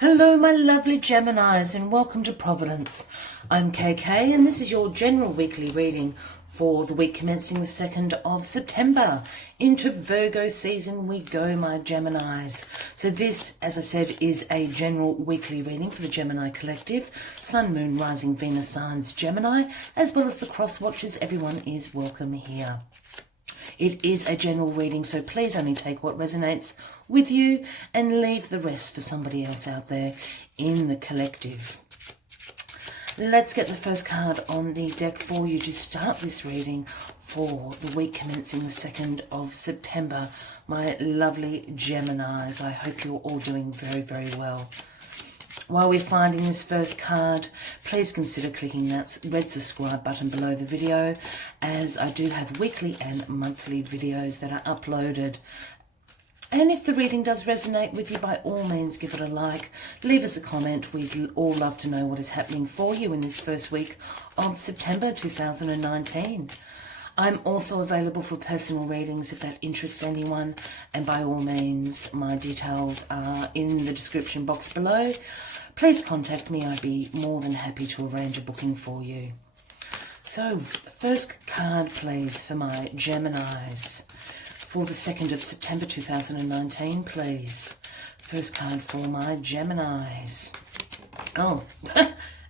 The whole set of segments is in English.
Hello my lovely Geminis and welcome to Providence. I'm KK and this is your general weekly reading for the week commencing the 2nd of September. Into Virgo season we go, my Geminis. So this, as I said, is a general weekly reading for the Gemini collective. Sun, Moon, Rising, Venus signs Gemini, as well as the cross watchers. Everyone is welcome here. It is a general reading, so please only take what resonates with you and leave the rest for somebody else out there in the collective. Let's get the first card on the deck for you to start this reading for the week commencing the 2nd of September. My lovely Geminis, I hope you're all doing very, very well. While we're finding this first card, please consider clicking that red subscribe button below the video, as I do have weekly and monthly videos that are uploaded. And if the reading does resonate with you, by all means give it a like, leave us a comment. We'd all love to know what is happening for you in this first week of September 2019. I'm also available for personal readings if that interests anyone, and by all means my details are in the description box below. Please contact me, I'd be more than happy to arrange a booking for you. So, first card please for my Geminis for the 2nd of September 2019, please. First card for my Geminis. Oh,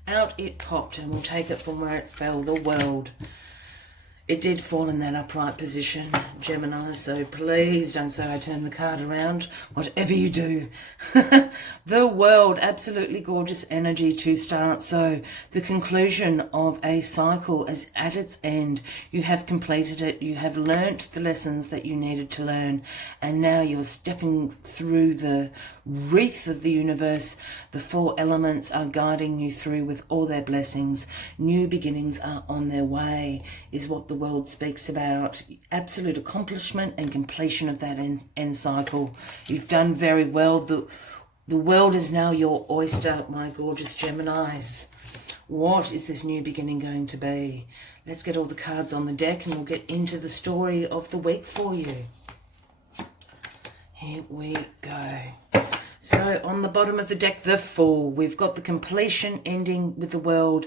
out it popped, and we'll take it from where it fell, the World. It did fall in that upright position, Gemini, so please don't say I turned the card around, whatever you do. The World, absolutely gorgeous energy to start. So the conclusion of a cycle is at its end. You have completed it. You have learnt the lessons that you needed to learn. And now you're stepping through the wreath of the universe. The four elements are guiding you through with all their blessings. New beginnings are on their way, is what the World speaks about. Absolute accomplishment and completion of that end cycle. You've done very well. The world is now your oyster, my gorgeous Geminis. What is this new beginning going to be? Let's get all the cards on the deck and we'll get into the story of the week for you. Here we go. So on the bottom of the deck, the Fool. We've got the completion ending with the World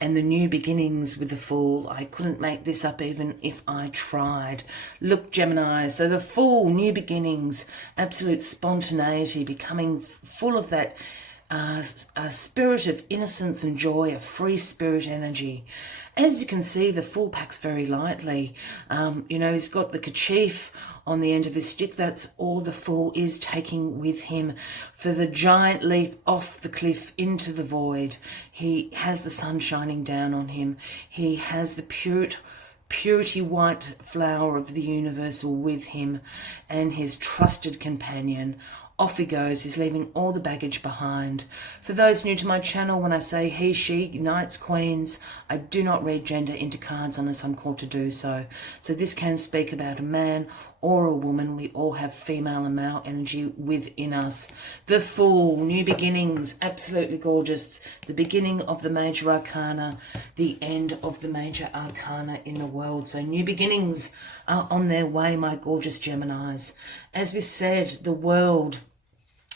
and the new beginnings with the Fool. I couldn't make this up even if I tried. Look, Gemini, so the Fool, new beginnings, absolute spontaneity, becoming full of that a spirit of innocence and joy, a free spirit energy. As you can see, the Fool packs very lightly. He's got the kerchief on the end of his stick. That's all the Fool is taking with him for the giant leap off the cliff into the void. He has the sun shining down on him. He has the purity white flower of the universe with him and his trusted companion. Off he goes. He's leaving all the baggage behind. For those new to my channel, when I say he, she, knights, queens, I do not read gender into cards unless I'm called to do so. So this can speak about a man or a woman. We all have female and male energy within us. The Fool, new beginnings, absolutely gorgeous. The beginning of the major arcana, the end of the major arcana in the World. So new beginnings are on their way, my gorgeous Geminis. As we said, the World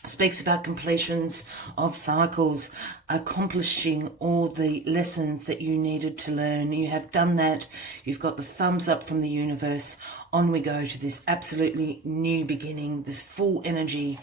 speaks about completions of cycles, accomplishing all the lessons that you needed to learn. You have done that. You've got the thumbs up from the universe. On we go to this absolutely new beginning, this full energy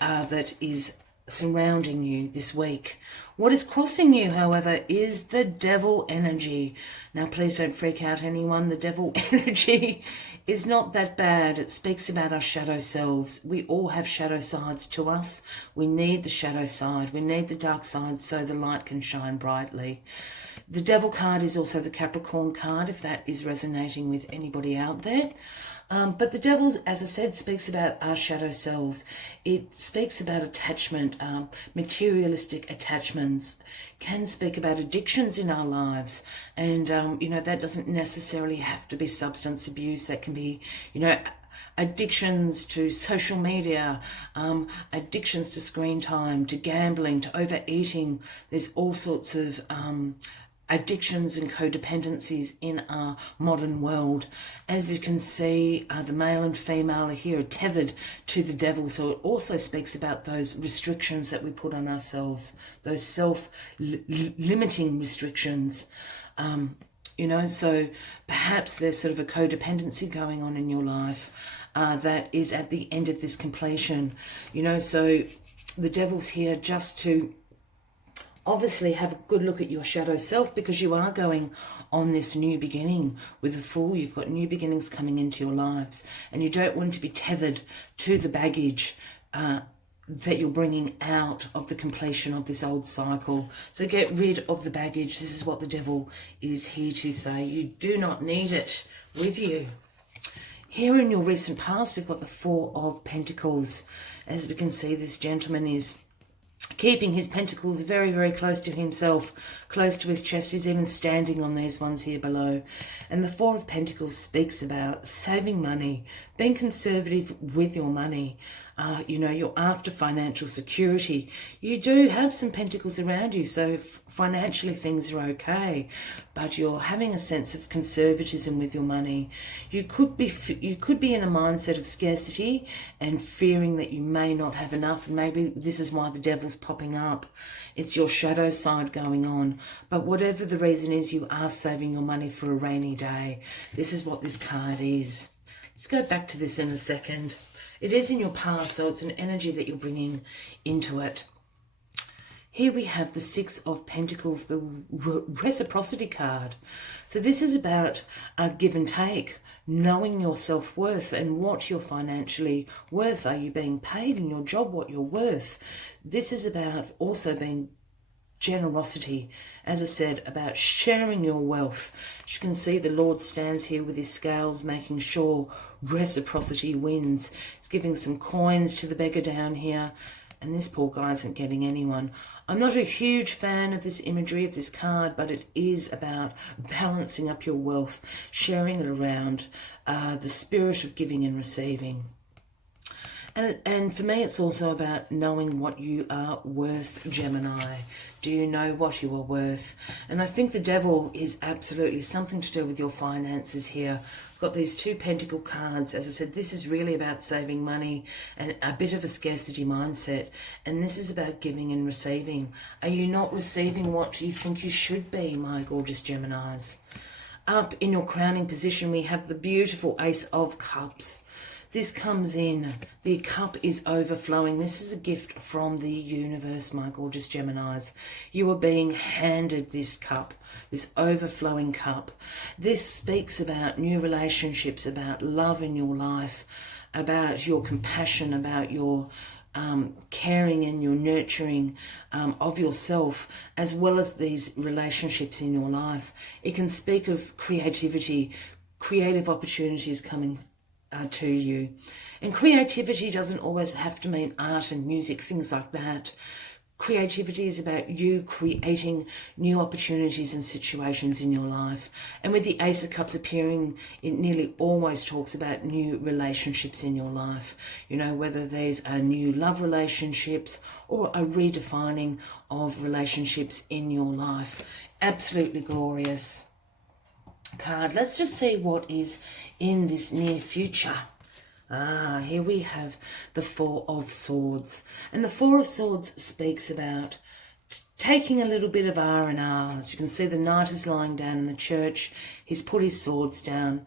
that is surrounding you this week. What is crossing you, however, is the Devil energy. Now, please don't freak out anyone. The Devil energy is not that bad. It speaks about our shadow selves. We all have shadow sides to us. We need the shadow side. We need the dark side so the light can shine brightly. The Devil card is also the Capricorn card, if that is resonating with anybody out there. But the Devil, as I said, speaks about our shadow selves. It speaks about attachment, materialistic attachments, can speak about addictions in our lives. And, that doesn't necessarily have to be substance abuse. That can be, addictions to social media, addictions to screen time, to gambling, to overeating. There's all sorts of addictions and codependencies in our modern world. As you can see, the male and female are here tethered to the devil. So it also speaks about those restrictions that we put on ourselves, those self-limiting restrictions. You know, so perhaps there's sort of a codependency going on in your life that is at the end of this completion. You know, so the devil's here just to obviously have a good look at your shadow self, because you are going on this new beginning with the Fool. You've got new beginnings coming into your lives, and you don't want to be tethered to the baggage that you're bringing out of the completion of this old cycle. So get rid of the baggage. This is what the devil is here to say. You do not need it with you. Here in your recent past, we've got the Four of Pentacles. As we can see, this gentleman is keeping his pentacles very, very close to himself, close to his chest. He's even standing on these ones here below. And the Four of Pentacles speaks about saving money, being conservative with your money. You know, you're after financial security. You do have some pentacles around you, so financially things are okay, but you're having a sense of conservatism with your money. You could be in a mindset of scarcity and fearing that you may not have enough, and maybe this is why the devil's popping up. It's your shadow side going on. But whatever the reason is, you are saving your money for a rainy day. This is what this card is. Let's go back to this in a second. It is in your past, so it's an energy that you're bringing into it. Here we have the Six of Pentacles, the reciprocity card. So this is about a give and take, knowing your self-worth and what you're financially worth. Are you being paid in your job what you're worth? This is about also being generosity, as I said, about sharing your wealth. As you can see, the Lord stands here with his scales, making sure reciprocity wins. He's giving some coins to the beggar down here, and this poor guy isn't getting anyone. I'm not a huge fan of this imagery of this card, but it is about balancing up your wealth, sharing it around, the spirit of giving and receiving. And for me, it's also about knowing what you are worth, Gemini. Do you know what you are worth? And I think the devil is absolutely something to do with your finances here. I've got these two pentacle cards. As I said, this is really about saving money and a bit of a scarcity mindset. And this is about giving and receiving. Are you not receiving what you think you should be, my gorgeous Geminis? Up in your crowning position, we have the beautiful Ace of Cups. This comes in, the cup is overflowing. This is a gift from the universe, my gorgeous Geminis. You are being handed this cup, this overflowing cup. This speaks about new relationships, about love in your life, about your compassion, about your caring and your nurturing of yourself, as well as these relationships in your life. It can speak of creativity, creative opportunities coming to you. And creativity doesn't always have to mean art and music, things like that. Creativity is about you creating new opportunities and situations in your life. And with the Ace of Cups appearing, it nearly always talks about new relationships in your life. You know, whether these are new love relationships or a redefining of relationships in your life. Absolutely glorious card. Let's just see what is in this near future. Here we have the Four of Swords, and the Four of Swords speaks about taking a little bit of R&R. As you can see, the knight is lying down in the church. He's put his swords down.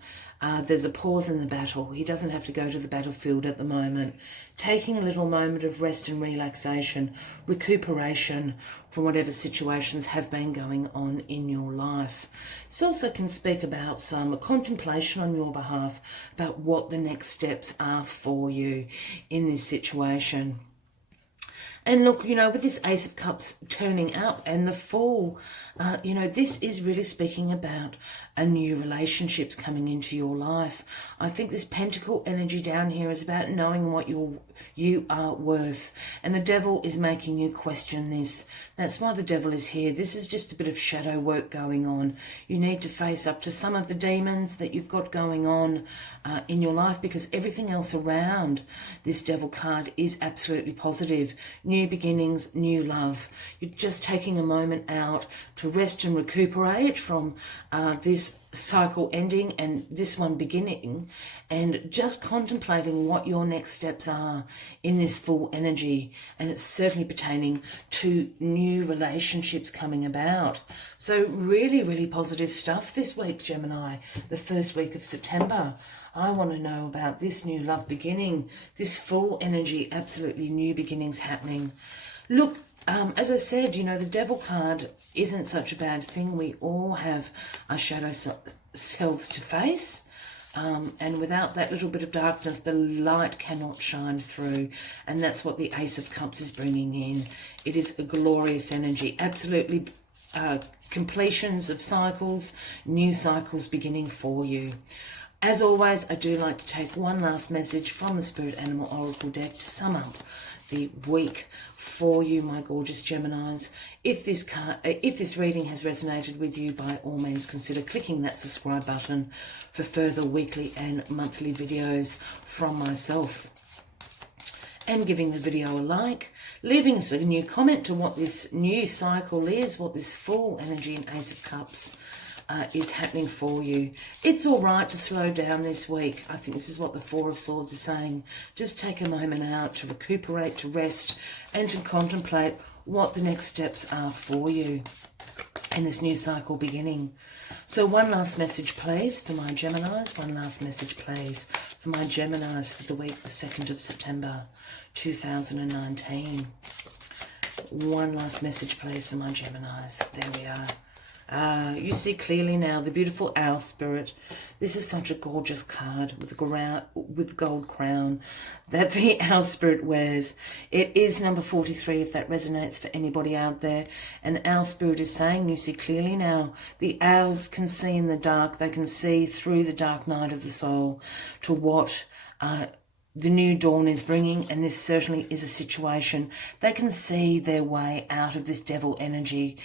There's a pause in the battle. He doesn't have to go to the battlefield at the moment. Taking a little moment of rest and relaxation, recuperation from whatever situations have been going on in your life. This also can speak about some contemplation on your behalf about what the next steps are for you in this situation. And look, with this Ace of Cups turning up and the Fool, this is really speaking about a new relationships coming into your life. I think this Pentacle energy down here is about knowing what you are worth. And the Devil is making you question this. That's why the Devil is here. This is just a bit of shadow work going on. You need to face up to some of the demons that you've got going on in your life, because everything else around this Devil card is absolutely positive. New beginnings, new love. You're just taking a moment out to rest and recuperate from this cycle ending and this one beginning, and just contemplating what your next steps are in this Fool energy. And it's certainly pertaining to new relationships coming about. So really, really positive stuff this week, Gemini, the first week of September. I want to know about this new love beginning, this Fool energy, absolutely new beginnings happening. Look, as I said, the Devil card isn't such a bad thing. We all have our shadow selves to face. And without that little bit of darkness, the light cannot shine through. And that's what the Ace of Cups is bringing in. It is a glorious energy. Absolutely completions of cycles, new cycles beginning for you. As always, I do like to take one last message from the Spirit Animal Oracle deck to sum up the week for you, my gorgeous Geminis. If this reading has resonated with you, by all means consider clicking that subscribe button for further weekly and monthly videos from myself, and giving the video a like, leaving us a new comment to what this new cycle is, what this Fool energy and Ace of Cups is happening for you. It's all right to slow down this week. I think this is what the Four of Swords is saying. Just take a moment out to recuperate, to rest, and to contemplate what the next steps are for you in this new cycle beginning. So one last message, please, for my Geminis. One last message, please, for my Geminis for the week, the 2nd of September, 2019. One last message, please, for my Geminis. There we are. You see clearly now the beautiful Owl Spirit. This is such a gorgeous card with gold crown that the Owl Spirit wears. It is number 43, if that resonates for anybody out there. And Owl Spirit is saying, you see clearly now, the owls can see in the dark. They can see through the dark night of the soul to what the new dawn is bringing, and this certainly is a situation. They can see their way out of this Devil energy.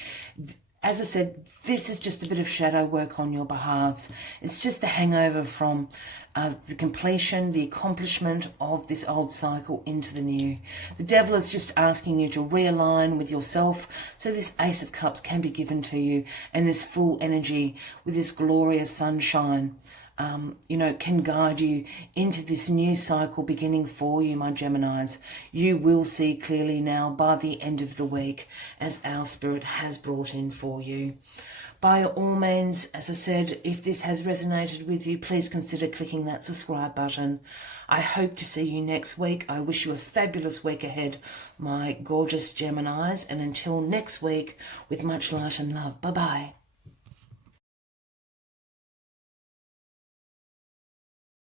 As I said, this is just a bit of shadow work on your behalves. It's just the hangover from the completion, the accomplishment of this old cycle into the new. The Devil is just asking you to realign with yourself so this Ace of Cups can be given to you, and this Fool energy with this glorious sunshine can guide you into this new cycle beginning for you, my Geminis. You will see clearly now by the end of the week, as our Spirit has brought in for you. By all means, as I said, if this has resonated with you, please consider clicking that subscribe button. I hope to see you next week. I wish you a fabulous week ahead, my gorgeous Geminis. And until next week, with much light and love. Bye-bye.